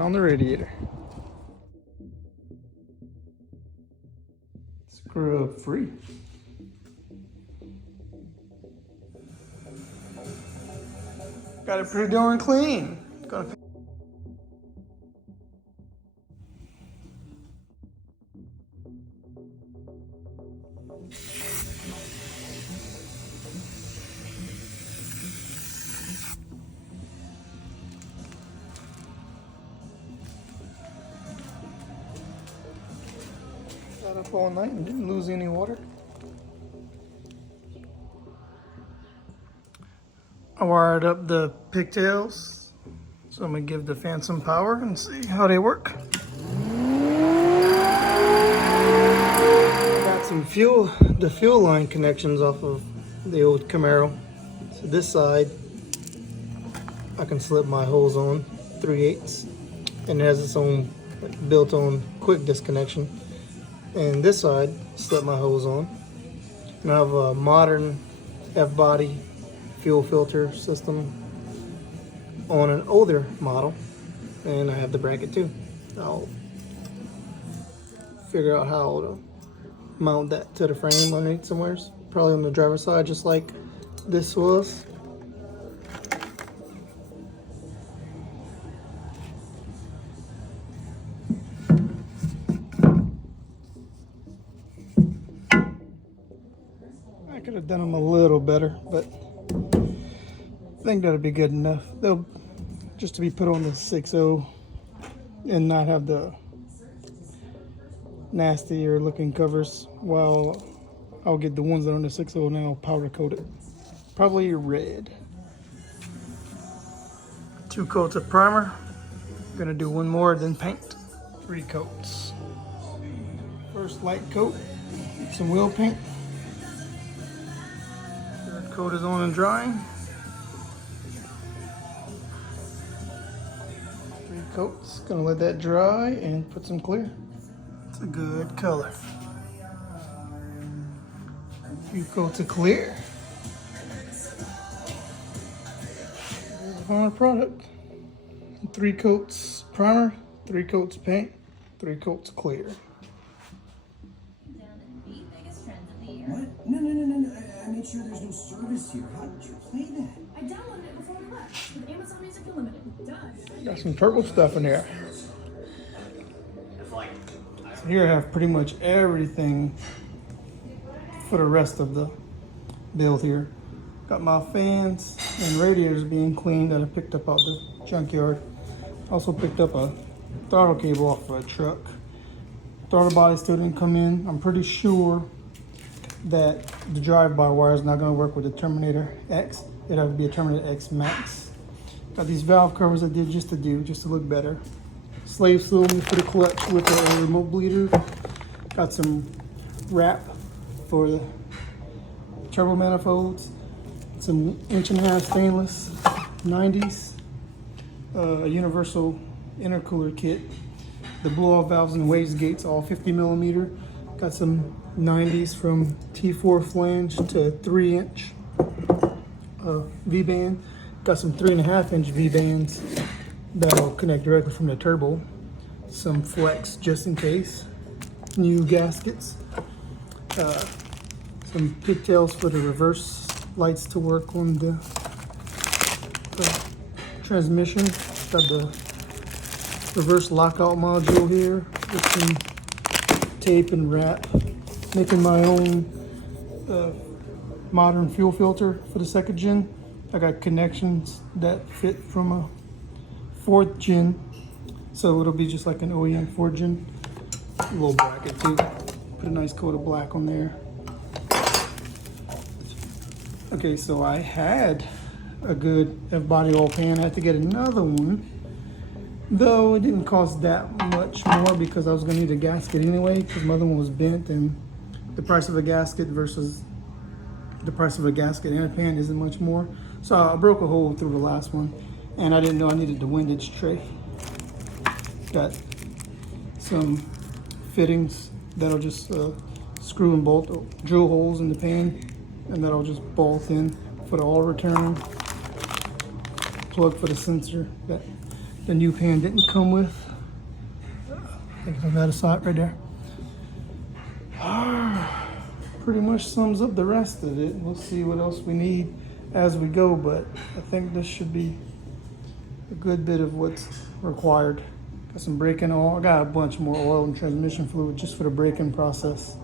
found the radiator. Screw free. Got it pretty darn clean. Gotta sat up all night and didn't lose any water. I wired up the pigtails, so I'm gonna give the fan some power and see how they work. Got some the fuel line connections off of the old Camaro. So this side, I can slip my hose on 3/8, and it has its own built-on quick disconnection. And this side, slip my hose on. And I have a modern F-body fuel filter system on an older model, and I have the bracket too. I'll figure out how to mount that to the frame underneath somewhere, probably on the driver's side, just like this was. I could have done them a little better, but I think that'll be good enough. They'll just to be put on the 6.0 and not have the nastier looking covers, while I'll get the ones that are on the 6.0 and I'll powder coat it. Probably red. 2 coats of primer. Gonna do 1 more, then paint. 3 coats. First light coat, some wheel paint. Third coat is on and drying. 3 coats. Gonna let that dry and put some clear. It's a good color. A few coats of clear. Here's the final product. 3 coats primer, 3 coats paint, 3 coats clear. What? No. I made sure there's no service here. How did you play that? I downloaded it before we left with Amazon Music Unlimited. Done. Got some turbo stuff in there. So here I have pretty much everything for the rest of the build here. Got my fans and radiators being cleaned that I picked up out the junkyard. Also picked up a throttle cable off of a truck. Throttle body still didn't come in. I'm pretty sure that the drive-by wire is not going to work with the Terminator X. It'll have to be a Terminator X Max. Got these valve covers I did just to look better. Slave cylinder for the clutch with a remote bleeder. Got some wrap for the turbo manifolds. Some 1.5" stainless 90s. A universal intercooler kit. The blow-off valves and Wastegates, all 50mm. Got some 90s from T4 flange to 3" V-band. Got some 3.5" V-bands that'll connect directly from the turbo. Some flex just in case. New gaskets. Some pigtails for the reverse lights to work on the transmission. Got the reverse lockout module here with some tape and wrap. Making my own modern fuel filter for the 2nd gen. I got connections that fit from a 4th gen, so it'll be just like an OEM 4th gen. A little bracket too. Put a nice coat of black on there. Okay, so I had a good F-body oil pan. I had to get another one, though it didn't cost that much more because I was gonna need a gasket anyway, because my other one was bent, and the price of a gasket versus the price of a gasket and a pan isn't much more. So I broke a hole through the last one, and I didn't know I needed the windage tray. Got some fittings that'll just screw and bolt, drill holes in the pan, and that'll just bolt in for the oil return. Plug for the sensor that the new pan didn't come with. I think I got a shot right there. Pretty much sums up the rest of it. We'll see what else we need as we go, but I think this should be a good bit of what's required. Got some braking oil. I got a bunch more oil and transmission fluid just for the braking process.